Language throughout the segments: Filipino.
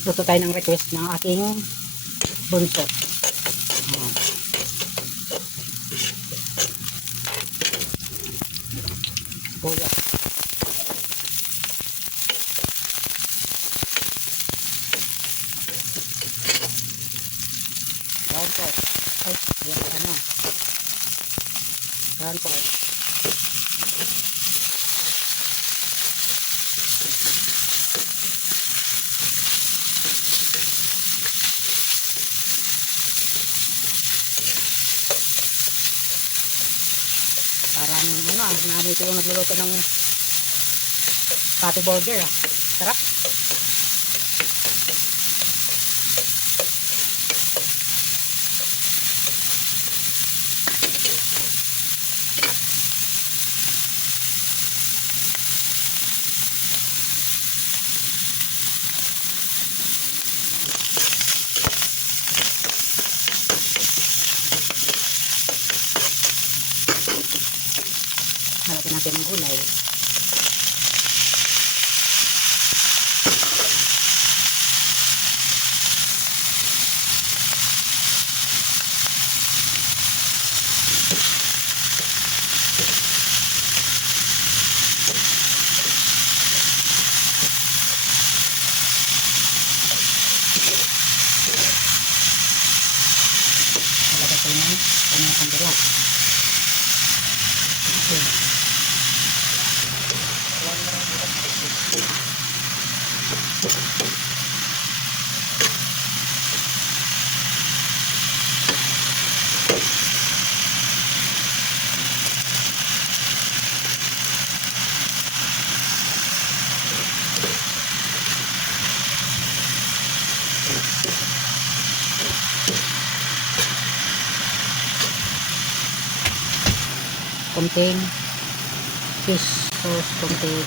luto tayo ng request ng aking bunso. Buya. Round pot. Ay, yan ano. Round pot. Parang ano namin ito yung nagluluto ng patty burger Sarap. Halagyan natin ng gulay. Halagyan tayo ng kandila. Okay. Konting fish sauce, konting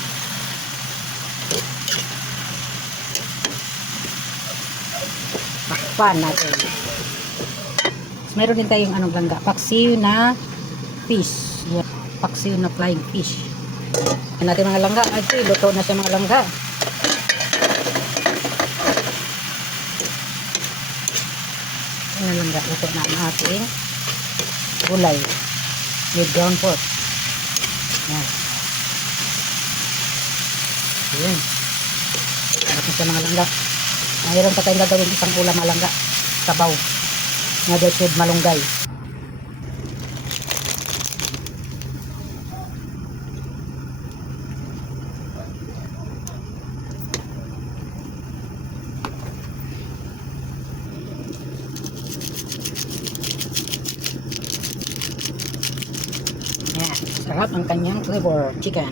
pakpan natin. Meron din tayong anong langga, paksiw na fish. Yan. Paksiw na flying fish. Yan natin mga langga. Ay, luto na siya mga langga. Yan langga, luto na ang ating gulay with ground pork. Yan. Yan. Tapos na siya mga langga. Mayroon pa tayong gagawin isang ulam mga langga. Sabaw. Noodles with malunggay. Yan. Sarap ang kanyang flavor. Chicken.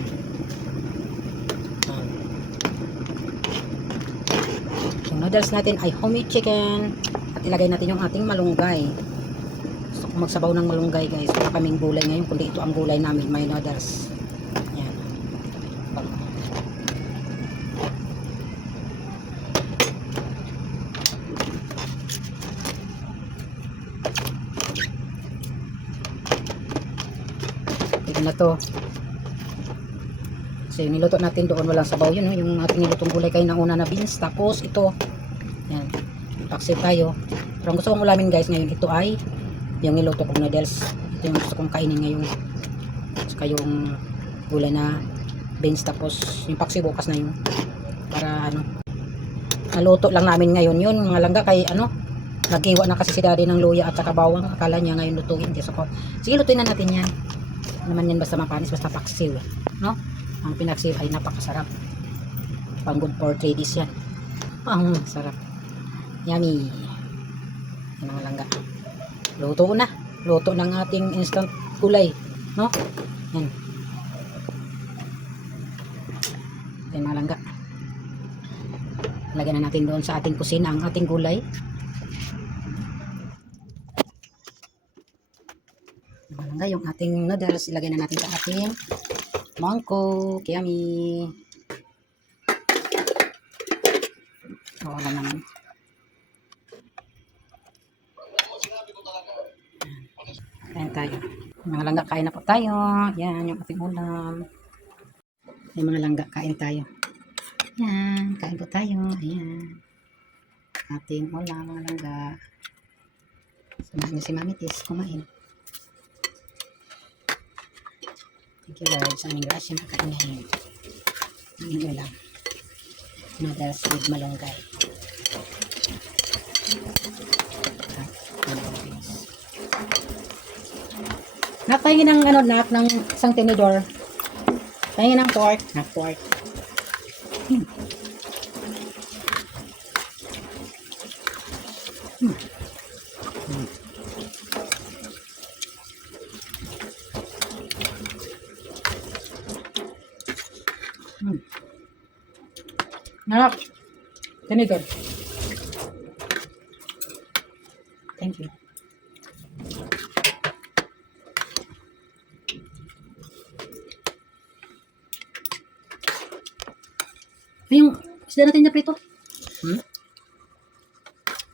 Yung noodles natin ay homemade chicken. At ilagay natin yung ating malunggay. Gusto ko magsabaw ng malunggay guys. Wala kaming gulay ngayon, kundi ito ang gulay namin. May noodles. Yan. Tignan na to. Kasi niluto natin doon walang sabaw yun. Yung ating nilutong gulay kayo ng una na beans. Tapos ito. Yan. Paksiw tayo. Pero ang gusto kong ulamin guys ngayon, ito ay yung niluto kong noodles. Ito yung gusto kong kainin ngayon. Saka yung gulay na beans. Tapos yung paksiw bukas na yun. Para ano, naluto lang namin ngayon yun. Mga langga kay ano, naghiwa na kasi si daddy ng luya at saka bawang. Akala niya ngayon lutuin. Sige, lutuin na natin yan. Naman yan basta mapanis, basta paksiw. No? Ang pinaksiw ay napakasarap. Pang good for 3 days yan. Ang sarap. Yummy. Yan mga langga. Luto na. Luto ng ating instant gulay. No? Yan. Yan mga langga. Lagyan na natin doon sa ating kusina ang ating gulay. Mga langga, yung ating noodles, ilagay na natin sa ating mangkok. Yummy. Wala naman. Kain tayo. Mga langga, kain na po tayo. Yan, yung ating ulam. Yung mga langga, kain tayo. Yan, kain po tayo. Ayan. ating ulam mga langga. Samahan niyo si Mami Tis kumain. Thank you Lord sa aming grasya na kainin. Aming ulam. Noodles with malunggay. Nakapahingin ng ng isang tinidor. Pahingin ng pork. Pork. Hmm. Hmm. Hmm. Hmm. Narap. Tinidor. Thank you. Ay, yung isda natin na prito.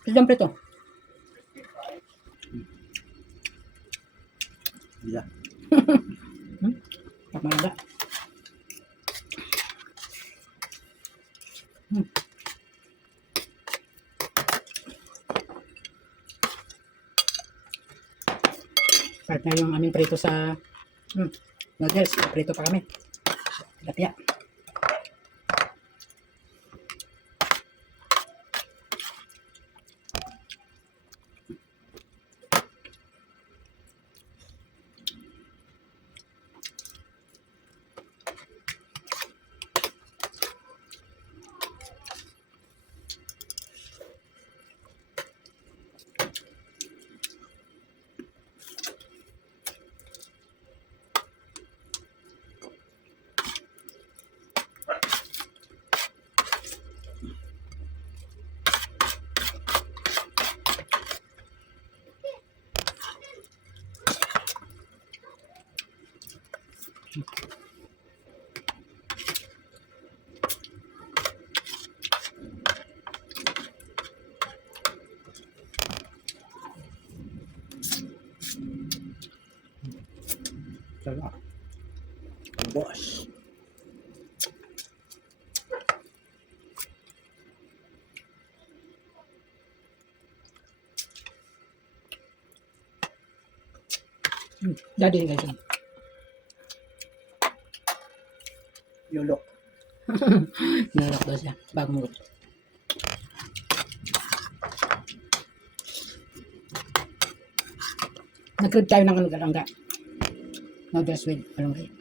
Isda prito. Iya. Pagmalaga. Start na yung aming prito sa noodles. Prito pa kami. Tilapia. Sarap. Boss. Daddy guys. Yulok. Nalak daw siya. Bagong gusto. Nag-crib tayo ng malunggay. Noodles with malunggay.